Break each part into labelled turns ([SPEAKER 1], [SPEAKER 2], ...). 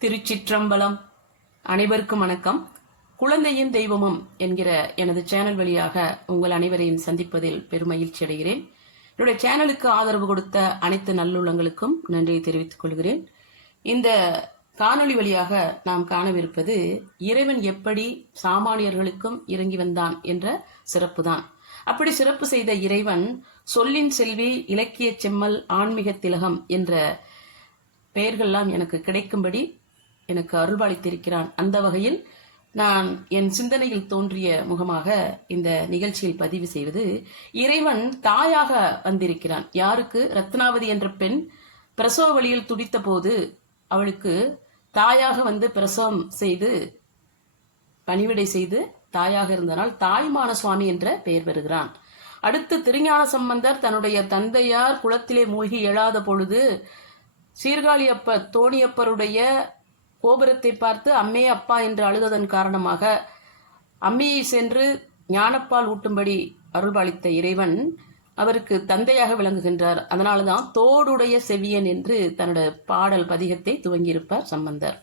[SPEAKER 1] திருச்சிற்றம்பலம். அனைவருக்கும் வணக்கம். குழந்தையின் தெய்வமும் என்கிற எனது சேனல் வழியாக உங்கள் அனைவரையும் சந்திப்பதில் பெருமகிழ்ச்சி அடைகிறேன். என்னுடைய சேனலுக்கு ஆதரவு கொடுத்த அனைத்து நல்லுள்ளங்களுக்கும் நன்றியை தெரிவித்துக் கொள்கிறேன். இந்த காணொளி வழியாக நாம் காணவிருப்பது இறைவன் எப்படி சாமானியர்களுக்கும் இறங்கி வந்தான் என்ற சிறப்புதான். அப்படி சிறப்பு செய்த இறைவன் சொல்லின் செல்வி இலக்கிய செம்மல் ஆன்மீக திலகம் என்ற பெயர்கள்லாம் எனக்கு கிடைக்கும்படி எனக்கு அருள்பாலித்திருக்கிறான். அந்த வகையில் நான் என் சிந்தனையில் தோன்றிய முகமாக இந்த நிகழ்ச்சியில் பதிவு செய்வது இறைவன் தாயாக வந்திருக்கிறான். யாருக்கு? ரத்னாவதி என்ற பெண் பிரசவ வழியில் துடித்த போது அவளுக்கு தாயாக வந்து பிரசவம் செய்து பணிவிடை செய்து தாயாக இருந்தனால் தாய்மான சுவாமி என்ற பெயர் பெறுகிறான். அடுத்து திருஞான சம்பந்தர் தன்னுடைய தந்தையார் குளத்திலே மூழ்கி எழாத பொழுது சீர்காழியப்ப தோணியப்பருடைய கோபுரத்தை பார்த்து அம்மே அப்பா என்று அழுததன் காரணமாக அம்மியை சென்று ஞானப்பால் ஊட்டும்படி அருள்பாலித்த இறைவன் அவருக்கு தந்தையாக விளங்குகின்றார். அதனால்தான் தோடுடைய செவியன் என்று தன்னோட பாடல் பதிகத்தை துவங்கியிருப்பார் சம்பந்தர்.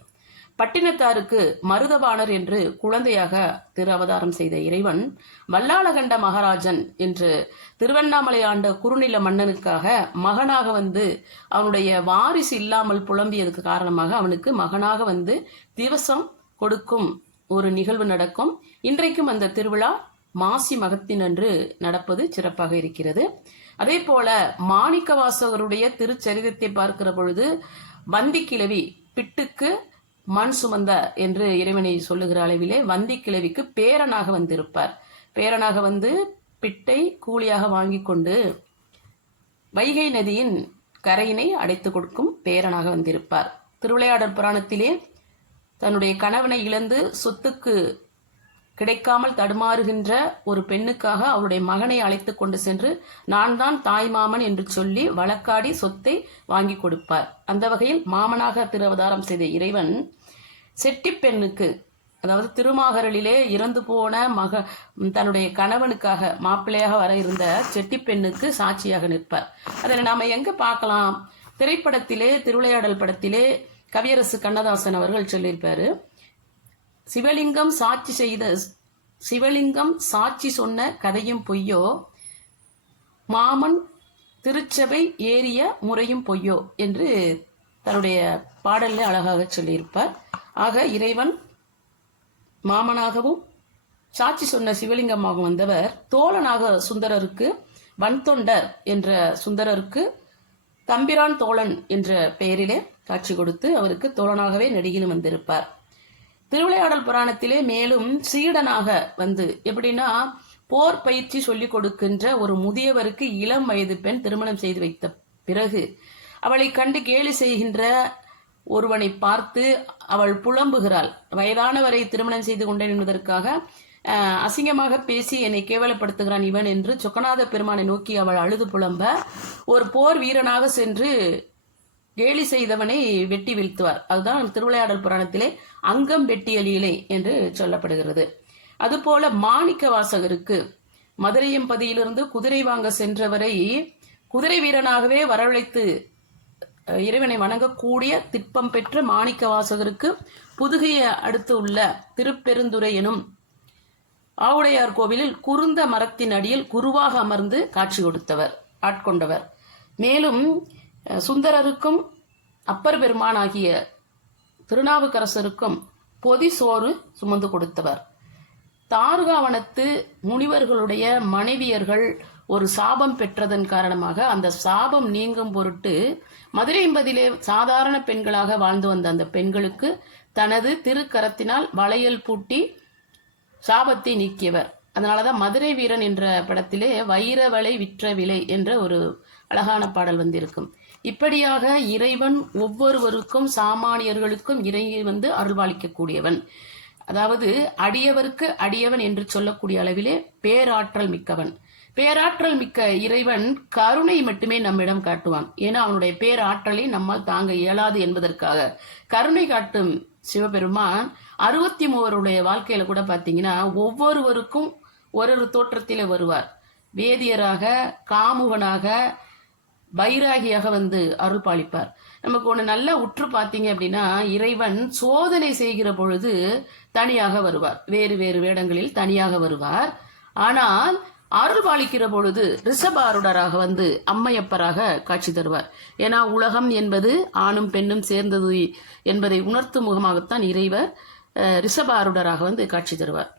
[SPEAKER 1] பட்டினத்தாருக்கு மருதபாணர் என்று குழந்தையாக திரு அவதாரம் செய்த இறைவன் வல்லாளகண்ட மகாராஜன் என்று திருவண்ணாமலை ஆண்ட குறுநில மன்னனுக்காக மகனாக வந்து அவனுடைய வாரிசு இல்லாமல் புலம்பியதுக்கு காரணமாக அவனுக்கு மகனாக வந்து திவசம் கொடுக்கும் ஒரு நிகழ்வு நடக்கும். இன்றைக்கும் அந்த திருவிழா மாசி மகத்தின் அன்று நடப்பது சிறப்பாக இருக்கிறது. அதே போல மாணிக்க வாசகருடைய திருச்சரிதத்தை பார்க்கிற பொழுது வந்தி கிழவி பிட்டுக்கு மண் சுமந்த என்று இறைவனை சொல்லுகிற அளவிலே வந்தி கிழவிக்கு பேரனாக வந்திருப்பார். பேரனாக வந்து பிட்டை கூலியாக வாங்கி கொண்டு வைகை நதியின் கரையினை அடைத்து கொடுக்கும் பேரனாக வந்திருப்பார். திருவிளையாடல் புராணத்திலே தன்னுடைய கணவனை இழந்து சொத்துக்கு கிடைக்காமல் தடுமாறுகின்ற ஒரு பெண்ணுக்காக அவருடைய மகனை அழைத்து கொண்டு சென்று நான் தான் தாய் மாமன் என்று சொல்லி வழக்காடி சொத்தை வாங்கி கொடுப்பார். அந்த வகையில் மாமனாக திருவதாரம் செய்த இறைவன் செட்டி பெண்ணுக்கு அதாவது திருமாகரலிலே இறந்து போன மக தன்னுடைய கணவனுக்காக மாப்பிள்ளையாக வர இருந்த செட்டி பெண்ணுக்கு சாட்சியாக நிற்பார். அதில் நாம் எங்கே பார்க்கலாம்? திரைப்படத்திலே திருவிளையாடல் படத்திலே கவியரசு கண்ணதாசன் அவர்கள் சொல்லியிருப்பாரு. சிவலிங்கம் சாட்சி செய்த சிவலிங்கம் சாட்சி சொன்ன கதையும் பொய்யோ? மாமன் திருச்சபை ஏறிய முறையும் பொய்யோ? என்று தன்னுடைய பாடல்ல அழகாக சொல்லியிருப்பார். ஆக இறைவன் மாமனாகவும் சாட்சி சொன்ன சிவலிங்கமாக வந்தவர் தோழனாக சுந்தரருக்கு வன்தொண்டர் என்ற சுந்தரருக்கு தம்பிரான் தோழன் என்ற பெயரிலே காட்சி கொடுத்து அவருக்கு தோழனாகவே நடிகிலும் வந்திருப்பார். திருவிளையாடல் புராணத்திலே மேலும் சீடனாக வந்து எப்படின்னா போர் பயிற்சி சொல்லிக் கொடுக்கின்ற ஒரு முதியவருக்கு இளம் வயது பெண் திருமணம் செய்து வைத்த பிறகு அவளை கண்டு கேலி செய்கின்ற ஒருவனை பார்த்து அவள் புலம்புகிறாள். வயதானவரை திருமணம் செய்து கொண்டேன் என்பதற்காக அசிங்கமாக பேசி என்னை கேவலப்படுத்துகிறான் இவன் என்று சொக்கநாத பெருமானை நோக்கி அவள் அழுது புலம்ப ஒரு போர் வீரனாக சென்று கேலி செய்தவனை வெட்டி வீழ்த்துவார். அதுதான் திருவிளையாடல் புராணத்திலே அங்கம் வெட்டியலியிலே என்று சொல்லப்படுகிறது. அதுபோல மாணிக்க வாசகருக்கு மதுரையம்பதியிலிருந்து குதிரை வாங்க சென்றவரை குதிரை வீரனாகவே வரவழைத்து இறைவனை வணங்கக்கூடிய திட்பம் பெற்ற மாணிக்க வாசகருக்கு புதுகையை அடுத்து உள்ள திருப்பெருந்துறை எனும் ஆவுடையார் கோவிலில் குருந்த மரத்தின் அடியில் குருவாக அமர்ந்து காட்சி கொடுத்தவர் ஆட்கொண்டவர். மேலும் சுந்தரருக்கும் அப்பர் பெருமானாகிய திருநாவுக்கரசருக்கும் பொதி சோறு சுமந்து கொடுத்தவர். தாருகாவனத்து முனிவர்களுடைய மனைவியர்கள் ஒரு சாபம் பெற்றதன் காரணமாக அந்த சாபம் நீங்கும் பொருட்டு மதுரைம்பதிலே சாதாரண பெண்களாக வாழ்ந்து வந்த அந்த பெண்களுக்கு தனது திருக்கரத்தினால் வளையல் பூட்டி சாபத்தை நீக்கியவர். அதனாலதான் மதுரை வீரன் என்ற படத்திலே வைரவளை விற்ற விலை என்ற ஒரு அழகான பாடல் வந்திருக்கும். இப்படியாக இறைவன் ஒவ்வொருவருக்கும் சாமானியர்களுக்கும் இறை வந்து அருள்வாளிக்கக்கூடியவன். அதாவது அடியவருக்கு அடியவன் என்று சொல்லக்கூடிய அளவிலே பேராற்றல் மிக்கவன். பேராற்றல் மிக்க இறைவன் கருணை மட்டுமே நம்மிடம் காட்டுவான். ஏன்னா அவனுடைய பேராற்றலை நம்மால் தாங்க இயலாது என்பதற்காக. கருணை காட்டும் சிவபெருமான் அறுபத்தி மூவருடைய வாழ்க்கையில கூட பாத்தீங்கன்னா ஒவ்வொருவருக்கும் ஒரு ஒரு தோற்றத்தில் வருவார். வேதியராக காமுகனாக பைராகியாக வந்து அருள் பாலிப்பார் நமக்கு ஒன்று நல்லா உற்று பார்த்தீங்க அப்படின்னா இறைவன் சோதனை செய்கிற பொழுது தனியாக வருவார். வேறு வேறு வேடங்களில் தனியாக வருவார். ஆனால் அருள் பாலிக்கிற பொழுது ரிஷபாருடராக வந்து அம்மையப்பராக காட்சி தருவார். ஏன்னா உலகம் என்பது ஆணும் பெண்ணும் சேர்ந்தது என்பதை உணர்த்தும் முகமாகத்தான் இறைவர் ரிஷபாருடராக வந்து காட்சி தருவார்.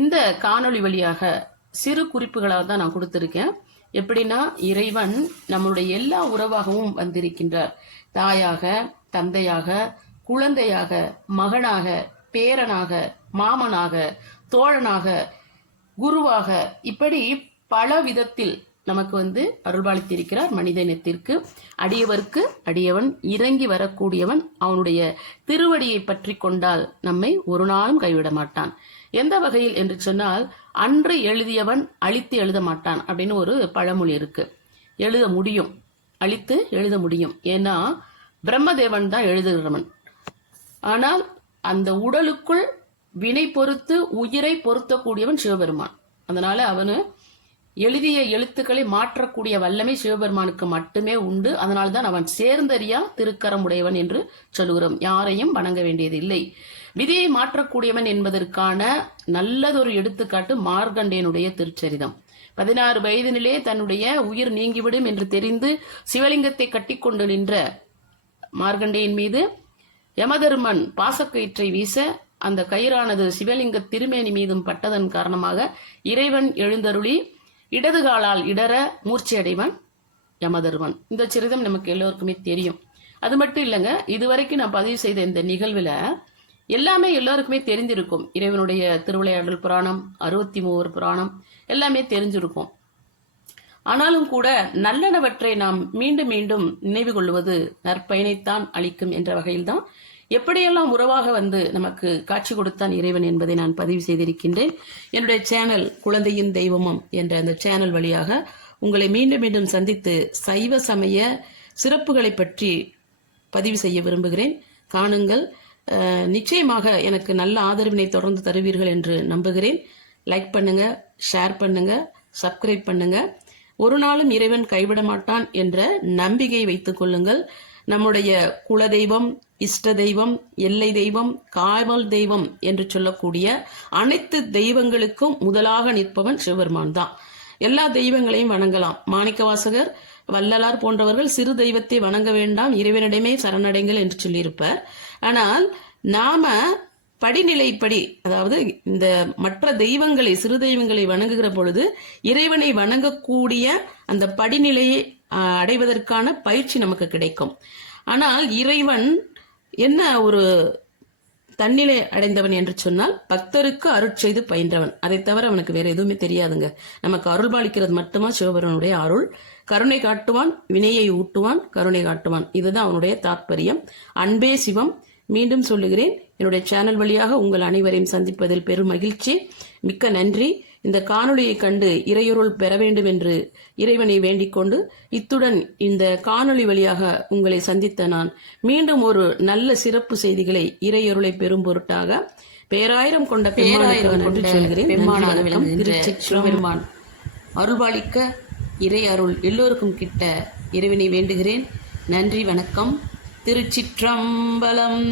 [SPEAKER 1] இந்த காணொளி வழியாக சிறு குறிப்புகளாக தான் நான் கொடுத்துருக்கேன். எப்படின்னா இறைவன் நம்மளுடைய எல்லா உறவாகவும் வந்திருக்கின்றார். தாயாக தந்தையாக குழந்தையாக மகனாக பேரனாக மாமனாக தோழனாக குருவாக இப்படி பல விதத்தில் நமக்கு வந்து அருள்பாலித்திருக்கிறார் மனித இனத்திற்கு அடியவருக்கு அடியவன் இறங்கி வரக்கூடியவன் அவனுடைய திருவடியை பற்றி கொண்டால் நம்மை ஒரு நாளும் கைவிட மாட்டான். எந்த வகையில் என்று சொன்னால் அன்று எழுதியவன் அழித்து எழுத மாட்டான் அப்படின்னு ஒரு பழமொழி இருக்கு. எழுத முடியும். அழித்து எழுத முடியும். ஏன்னா பிரம்மதேவன் தான் எழுதுகிறவன். ஆனால் அந்த உடலுக்குள் வினை பொறுத்து உயிரை பொருத்தக்கூடியவன் சிவபெருமான். அதனால அவனு எழுதிய எழுத்துக்களை மாற்றக்கூடிய வல்லமை சிவபெருமானுக்கு மட்டுமே உண்டு. அதனால்தான் அவன் சேர்ந்தறியா திருக்கரம் உடையவன் என்று சொல்கிறோம் யாரையும் வணங்க வேண்டியதில்லை. விதியை மாற்றக்கூடியவன் என்பதற்கான நல்லதொரு எடுத்துக்காட்டு மார்கண்டேனுடைய திருச்சரிதம். பதினாறு வயதினிலே தன்னுடைய உயிர் நீங்கிவிடும் என்று தெரிந்து சிவலிங்கத்தை கட்டிக்கொண்டு நின்ற மார்கண்டேயின் மீது யமதர்மன் பாசக்கயிற்றை வீச அந்த கயிறானது சிவலிங்க திருமேனி மீதும் பட்டதன் காரணமாக இறைவன் எழுந்தருளி இடது காலால் இடற மூர்ச்சியடைவன் யமதர்மன் இந்த சரிதம் நமக்கு எல்லோருக்குமே தெரியும். அது மட்டும் இல்லைங்க இதுவரைக்கும் நான் பதிவு செய்த இந்த நிகழ்வுல எல்லாமே எல்லாருக்குமே தெரிஞ்சிருக்கும் இறைவனுடைய திருவிளையாடல் புராணம் அறுபத்தி மூவர் புராணம் எல்லாமே தெரிஞ்சிருக்கும். ஆனாலும் கூட நல்லனவற்றை நாம் மீண்டும் மீண்டும் நினைவு கொள்வது நற்பயனைத்தான் அளிக்கும் என்ற வகையில்தான் எப்படியெல்லாம் உறவாக வந்து நமக்கு காட்சி கொடுத்தான் இறைவன் என்பதை நான் பதிவு செய்திருக்கின்றேன். என்னுடைய சேனல் குழந்தையின் தெய்வமம் என்ற அந்த சேனல் வழியாக உங்களை மீண்டும் மீண்டும் சந்தித்து சைவ சமய சிறப்புகளை பற்றி பதிவு செய்ய விரும்புகிறேன். காணுங்கள். நிச்சயமாக எனக்கு நல்ல ஆதரவினை தொடர்ந்து தருவீர்கள் என்று நம்புகிறேன். லைக் பண்ணுங்க ஷேர் பண்ணுங்க சப்ஸ்கிரைப் பண்ணுங்க. ஒரு நாளும் இறைவன் கைவிட மாட்டான் என்ற நம்பிக்கையை வைத்துக் கொள்ளுங்கள். நம்முடைய குலதெய்வம் இஷ்ட தெய்வம் எல்லை தெய்வம் காவல் தெய்வம் என்று சொல்லக்கூடிய அனைத்து தெய்வங்களுக்கும் முதலாக நிற்பவன் சிவபெருமான் தான். எல்லா தெய்வங்களையும் வணங்கலாம். மாணிக்கவாசகர் வள்ளலார் போன்றவர்கள் சிறு தெய்வத்தை வணங்க வேண்டாம். இறைவனிடமே சரணடைங்கள் என்று சொல்லியிருப்பார். ஆனால் நாம படிநிலைப்படி அதாவது இந்த மற்ற தெய்வங்களை சிறு தெய்வங்களை வணங்குகிற பொழுது இறைவனை வணங்கக்கூடிய அந்த படிநிலையை அடைவதற்கான பயிற்சி நமக்கு கிடைக்கும். ஆனால் இறைவன் என்ன ஒரு தன்னிலை அடைந்தவன் என்று சொன்னால் பக்தருக்கு அருட்செய்து பயின்றவன். அதை தவிர அவனுக்கு வேற எதுவுமே தெரியாதுங்க. நமக்கு அருள் பாலிக்கிறது மட்டுமா சிவபெருமனுடைய அருள்? கருணை காட்டுவான் வினையை ஊட்டுவான் கருணை காட்டுவான். இதுதான் அவனுடைய தாற்பயம் அன்பே சிவம். மீண்டும் சொல்லுகிறேன். என்னுடைய சேனல் வழியாக உங்கள் அனைவரையும் சந்திப்பதில் பெரும் மகிழ்ச்சி. மிக்க நன்றி. இந்த காணொளியை கண்டு இறையொருள் பெற வேண்டும் என்று இறைவனை வேண்டிக் கொண்டு இத்துடன் இந்த காணொளி வழியாக உங்களை சந்தித்த நான் மீண்டும் ஒரு நல்ல சிறப்பு செய்திகளை இறையொருளை பெறும் பொருட்டாக பேராயிரம் கொண்ட பேராயிரம் நன்றி சொல்கிறேன்.
[SPEAKER 2] சிவபெருமான். அருள்பாலிக்க இறை அருள் எல்லோருக்கும் கிட்ட இறைவனை வேண்டுகிறேன். நன்றி வணக்கம். திருச்சிற்றம்பலம்.